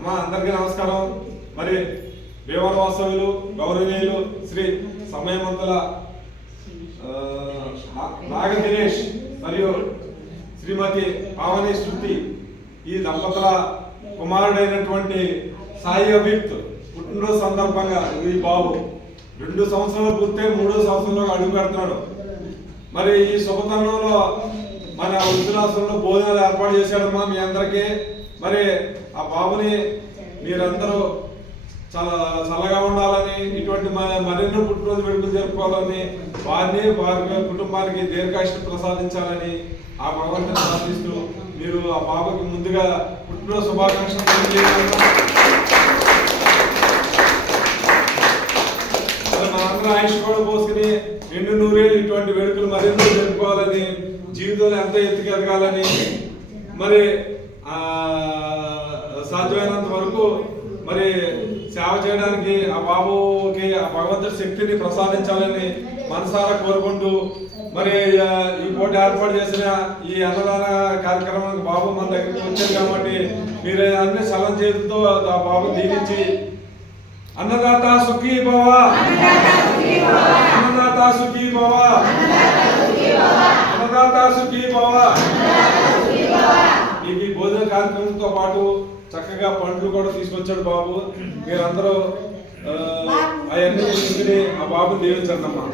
అమ్మా అందరికీ నమస్కారం. మరి భీమవరం వాస్తవ్యులు గౌరవనీయులు శ్రీ సమయమంతుల నాగ దినేష్ మరియు శ్రీమతి పావని శృతి ఈ దంపతుల కుమారుడైనటువంటి సాయి అభిత్ పుట్టినరోజు సందర్భంగా ఈ బాబు 2 సంవత్సరాలు పూర్తయి 3వ సంవత్సరంలో అడుగు పెడుతున్నాడు. మరి ఈ శుభతరుణంలో మన వృద్ధులాశ్రమంలో భోజనాలు ఏర్పాటు చేశాడమ్మా మీ అందరికీ. మరి ఆ బాబుని మీరందరూ చాలా చల్లగా ఉండాలని, ఇటువంటి మరెన్నో పుట్టినరోజు వేడుకలు జరుపుకోవాలని, వారి కుటుంబానికి దీర్ఘాయుష్ను ప్రసాదించాలని ఆ భగవంతుని ప్రార్థిస్తూ మీరు ఆ బాబుకి ముందుగా పుట్టినరోజు శుభాకాంక్షలు తెలియజేయాలన్నా. మనందరం ఆయుష్ కూడా పోసుకుని 200 ఇటువంటి వేడుకలు మరెన్నో జరుపుకోవాలని, జీవితంలో ఎంత ఎత్తుకు ఎదగాలని, మరి సాధ్యమైనంత వరకు మరి సేవ చేయడానికి ఆ బాబుకి ఆ భగవంతుడి శక్తిని ప్రసాదించాలని మనసారా కోరుకుంటూ, మరి ఈ పోటీ ఏర్పాటు చేసిన ఈ అన్నదాన కార్యక్రమానికి బాబు మన దగ్గరికి వచ్చారు కాబట్టి మీరు అన్ని సలం చేతులతో ఆ బాబు దీవించి అన్నదాత సుఖీ భవ, అన్నదాత సుఖీ భవ, అన్నదాత సుఖీ భవ. మీకు ఈ భోజన కార్యక్రమంతో పాటు చక్కగా పండ్లు కూడా తీసుకొచ్చాడు బాబు. మీరందరూ అవన్నీ తీసుకుని ఆ బాబు దీవించండి అమ్మా.